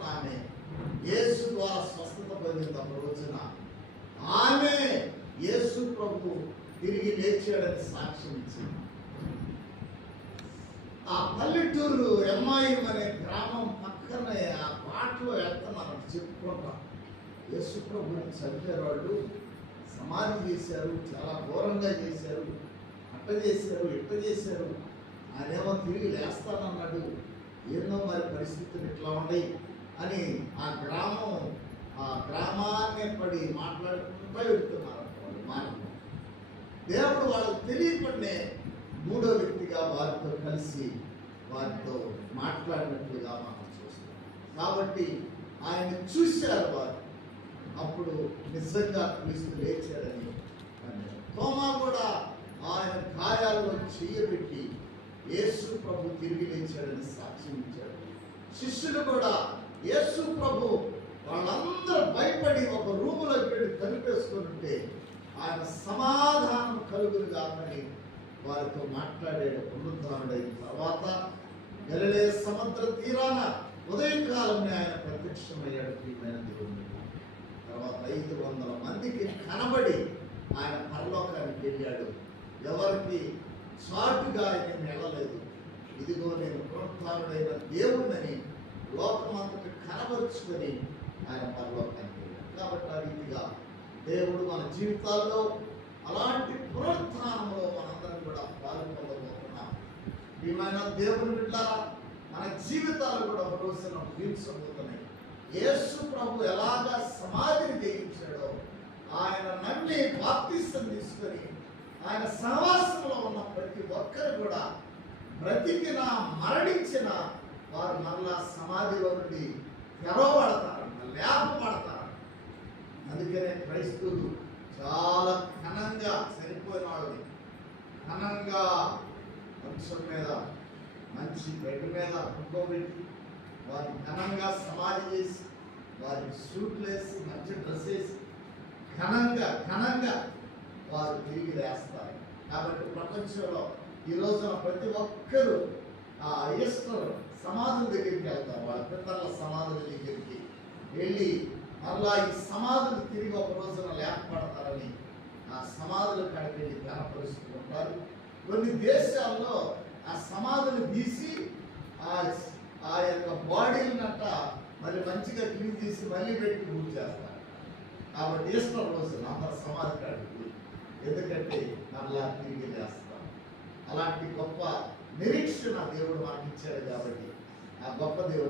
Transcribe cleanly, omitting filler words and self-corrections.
ఉన్న ఆమె యేసు ద్వారా స్వస్థత పొందిన రోజున ఆమె యేసు ప్రభు తిరిగి లేచాడని సాక్ష్యం ఇచ్చింది. ఆ పల్లెటూరు ఎమ్మాయిం అనే గ్రామం పక్కనే ఆ పాటలో వెళ్తున్నారు చెప్పుకుంటాం. యేసు ప్రభుని చంపారు, వాళ్ళు సమాధి చేశారు, చాలా ఘోరంగా చేశారు, అట్ట చేశారు, ఇట్ట చేశారు. ఆయనేమో తిరిగి లేస్తానన్నాడు. ఎన్నో మరి పరిస్థితులు ఇట్లా ఉన్నాయి అని ఆ గ్రామాన్ని పడి మాట్లాడుకుంటూ వెళ్తున్నారు వాళ్ళు మార్గం. దేవుడు వాళ్ళకి తెలియకుండానే మూడో వ్యక్తిగా వారితో కలిసి వారితో మాట్లాడినట్లుగా మనం చూస్తాం. కాబట్టి ఆయన చూశారు వారు. అప్పుడు నిజంగా క్రీస్తు లేచాడని అన్నారు. తోమా కూడా ఆయన గాయాల్లో చేయబెట్టి యేసు ప్రభు తిరిగి లేచాడని సాక్ష్యం ఇచ్చాడు. శిష్యులు కూడా యేసు ప్రభు వాళ్ళందరూ భయపడి ఒక రూములోకి వెళ్ళి తలుపేసుకుంటే ఆయన సమాధానం కలుగును కాకని వారితో మాట్లాడాడు. పునరుద్ధానుడైన తర్వాత గలిలయ సముద్ర తీరాన ఉదయకాలంలో ఆయన ప్రత్యక్షమయ్యాడు. ప్రియమైన దేవుడు తర్వాత 500 మందికి కనబడి ఆయన పరలోకానికి వెళ్ళాడు. ఎవరికి చాటుగా ఆయన వెళ్ళలేదు. ఇదిగో నేను పునరుద్ధానుడైన దేవుడిని లోకమంతటి కనబరుచుకొని ఆయన పరలోకానికి వెళ్ళాడు. కాబట్టి ఆ రీతిగా దేవుడు మన జీవితాల్లో అలాంటి పునరుత్థానంలో మనందరం కూడా పాల్గొనబోతున్నాం. ప్రియమైన దేవుని బిడ్డలారా, మన జీవితాలు కూడా ఒక రోజున ముగించబోతున్నాయి. యేసు ప్రభు ఎలాగా సమాధిని జయించాడో ఆయన నమ్మి బాప్తిసం తీసుకొని ఆయన సహవాసంలో ఉన్న ప్రతి ఒక్కరు కూడా బ్రతికిన మరణించిన వారు మరలా సమాధిలో నుండి తెరవబడతారు, లేపబడతారు. అందుకనే క్రైస్తవులు చాలా ఘనంగా చనిపోయిన వాళ్ళని ఘనంగా మంచం మీద మంచి బెడ్ మీద పడుకోబెట్టి వారిని ఘనంగా సమాధి చేసి వారికి సూట్లు వేసి మంచి డ్రెస్ వేసి ఘనంగా వారు తిరిగి లేస్తారు. కాబట్టి ప్రపంచంలో ఈ రోజున ప్రతి ఒక్కరూ ఆ ఈస్టర్ సమాధుల దగ్గరికి వెళ్తారు. వాళ్ళ పిల్లల సమాధుల దగ్గరికి వెళ్ళి మరలా ఈ సమాధులు తిరిగి ఒక రోజున లేపబడతారని ఆ సమాధుల కాడికి వెళ్ళి కనపరుస్తూ ఉంటారు. కొన్ని దేశాల్లో ఆ సమాధులు తీసి ఆ యొక్క బాడీలనంట మళ్ళీ మంచిగా క్లీన్ చేసి మళ్ళీ పెట్టి పూజ చేస్తారు. కాబట్టి ఈస్టర్ రోజున అందరు సమాధి కాడికి, ఎందుకంటే మరలా తిరిగి లేస్తాం. అలాంటి గొప్ప నిరీక్షణ దేవుడు మనకి ఇచ్చాడు. కాబట్టి ఆ గొప్ప దేవుడు